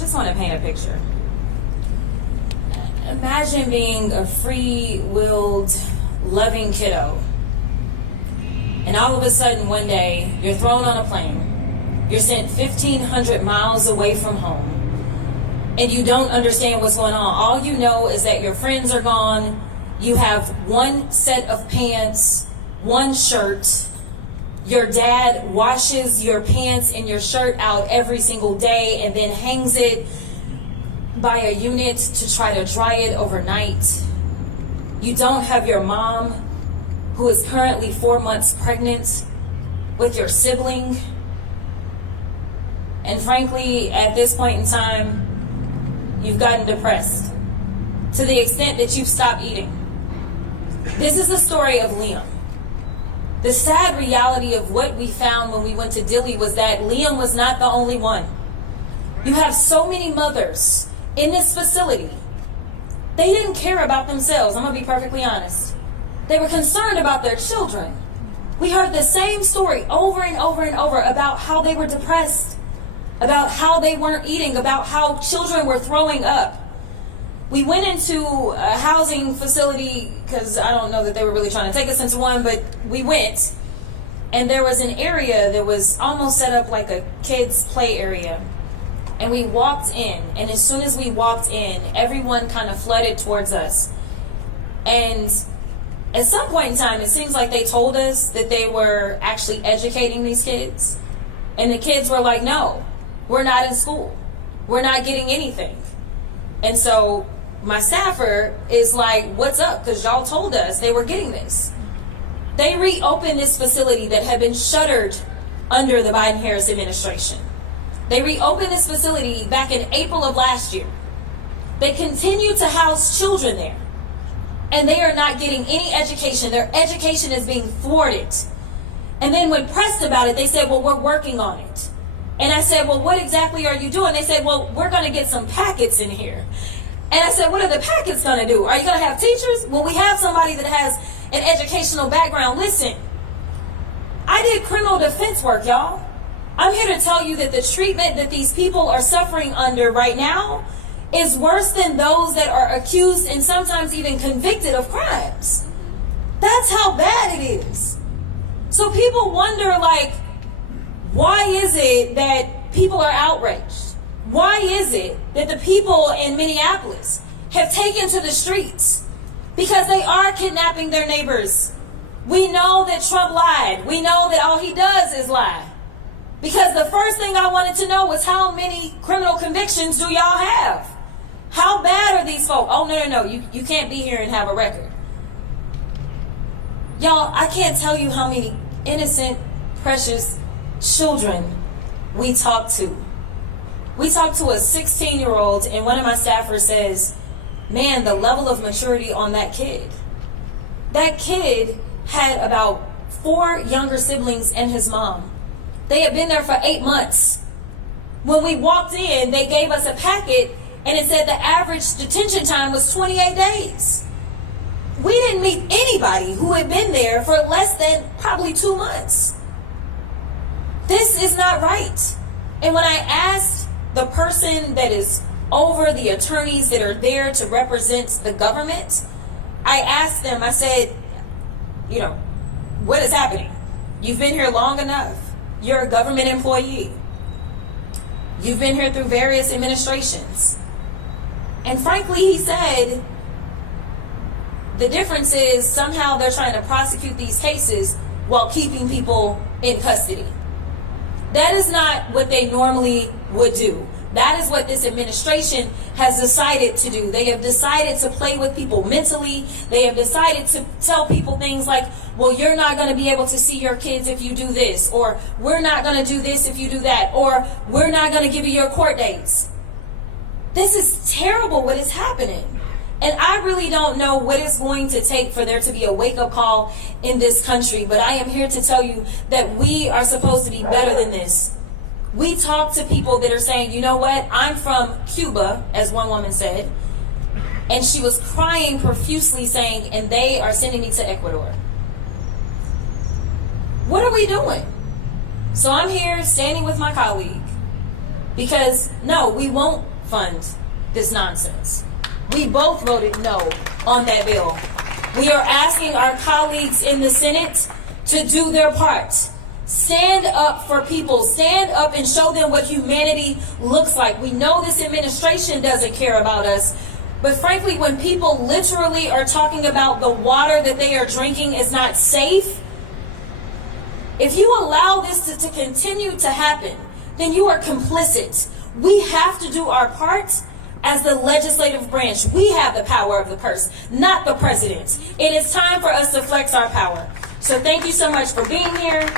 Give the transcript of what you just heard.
just want to paint a picture. Imagine being a free-willed, loving kiddo, and all of a sudden one day you're thrown on a plane, you're sent 1,500 miles away from home, and you don't understand what's going on. All you know is that your friends are gone, you have one set of pants, one shirt. Your dad washes your pants and your shirt out every single day and then hangs it by a unit to try to dry it overnight. You don't have your mom, who is currently 4 months pregnant with your sibling. And frankly, at this point in time, you've gotten depressed to the extent that you've stopped eating. This is the story of Liam. The sad reality of what we found when we went to Dilley was that Liam was not the only one. You have so many mothers in this facility. They didn't care about themselves. I'm going to be perfectly honest. They were concerned about their children. We heard the same story over and over and over about how they were depressed, about how they weren't eating, about how children were throwing up. We went into a housing facility because I don't know that they were really trying to take us into one, but we went, and there was an area that was almost set up like a kids' play area. And we walked in, and as soon as we walked in, everyone kind of flooded towards us. And at some point in time, it seems like they told us that they were actually educating these kids. And the kids were like, no, we're not in school. We're not getting anything. And so my staffer is like, what's up? Because y'all told us they were getting this. They reopened this facility that had been shuttered under the Biden-Harris administration. They reopened this facility back in April of last year. They continue to house children there. And they are not getting any education. Their education is being thwarted. And then when pressed about it, they said, well, we're working on it. And I said, well, what exactly are you doing? They said, well, we're going to get some packets in here. And I said, what are the packets going to do? Are you going to have teachers? Well, we have somebody that has an educational background. Listen, I did criminal defense work, y'all. I'm here to tell you that the treatment that these people are suffering under right now is worse than those that are accused and sometimes even convicted of crimes. That's how bad it is. So people wonder, like, why is it that people are outraged? Why is it that the people in Minneapolis have taken to the streets? Because they are kidnapping their neighbors. We know that Trump lied. We know that all he does is lie. Because the first thing I wanted to know was, how many criminal convictions do y'all have? How bad are these folks? Oh, no. You can't be here and have a record. Y'all, I can't tell you how many innocent, precious children we talk to. We talked to a 16-year-old, and one of my staffers says, man, the level of maturity on that kid. That kid had about 4 younger siblings and his mom. They had been there for 8 months. When we walked in, they gave us a packet, and it said the average detention time was 28 days. We didn't meet anybody who had been there for less than probably 2 months. This is not right. And when I asked the person that is over the attorneys that are there to represent the government, I asked them, I said, what is happening? You've been here long enough. You're a government employee. You've been here through various administrations. And frankly, he said, the difference is somehow they're trying to prosecute these cases while keeping people in custody. That is not what they normally would do. That is what this administration has decided to do. They have decided to play with people mentally. They have decided to tell people things like, well, you're not going to be able to see your kids if you do this, or we're not going to do this if you do that, or we're not going to give you your court dates. This is terrible what is happening. And I really don't know what it's going to take for there to be a wake-up call in this country, but I am here to tell you that we are supposed to be better than this. We talk to people that are saying, you know what, I'm from Cuba, as one woman said, and she was crying profusely saying, and they are sending me to Ecuador. What are we doing? So I'm here standing with my colleague, Because no, we won't fund this nonsense. We both voted no on that bill. We are asking our colleagues in the Senate to do their part. Stand up for people. Stand up and show them what humanity looks like. We know this administration doesn't care about us, but frankly, when people literally are talking about the water that they are drinking is not safe, if you allow this to continue to happen, then you are complicit. We have to do our part as the legislative branch. We have the power of the purse, not the president. It is time for us to flex our power. So thank you so much for being here.